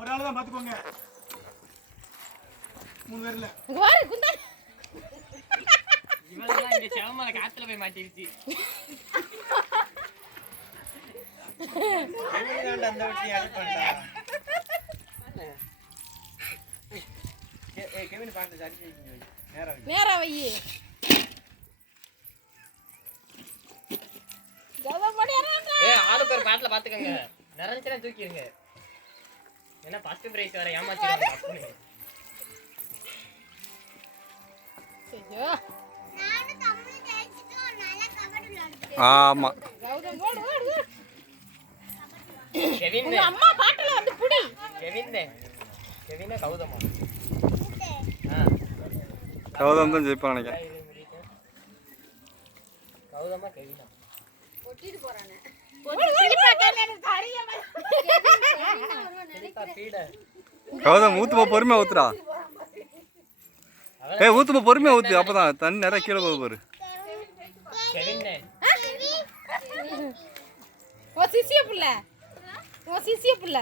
ஒரு ஆளு தான் பாத்துக்கோங்க. 3 பேர் இல்ல. இங்க வாரு குந்தா. இவளெல்லாம் இங்க செவமல காத்துல போய் மாட்டிருச்சு. கெவின் அந்த வட்டி அடி பண்ணடா. கெவின் பாத்து அடி வைங்க. நேரா வை. கௌதம் போடி ஏறடா. ஆளுக்கு ஒரு பாட்டில பாத்துக்கங்க. நிறைஞ்சனா தூக்கிடுங்க. ஏன்னா ஃபர்ஸ்ட் பிரைஸ் வர ஏமாத்திடுவாங்க. ஐயோ. நானு தம்பி ஜெயிச்சிட்டு நல்ல கபடி விளையாடுறேன். ஆமா கௌதம் ஓடு ஓடு. கெவின் உங்க அம்மா பாட்டில வந்து புடி. கெவினா கௌதமா? கௌதம் தான் ஜெயிப்பான் நினைக்கிறேன். கௌதமா கெவினா? ஒட்டிட்டு போறானே. ஒட்டி பாக்கல எனக்கு தெரியாம. கௌதம் ஊத்துப்பா பொறுமையா ஊத்துடா. ஏய் ஊத்துப்பா பொறுமையா ஊத்து, அப்பதான் தண்ணி நிறைய கீழே போக பாரு. கெவின் ஓ சிசிய புள்ள.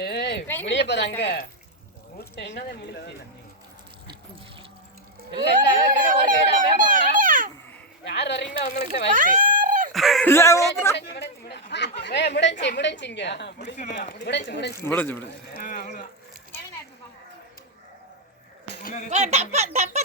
ஏய் முடிய பாரு அங்க. ஊத்த என்னதே முடிச்சு. இல்ல ஒரு கேடா வேமா வாடா. யார் வரீங்களோ உங்களுக்கு தான் வாய்ப்பு. ஏய் ஊத்துடா. முடிஞ்சிங்க. முடிஞ்சு. அவ்வளவுதான். டப்பா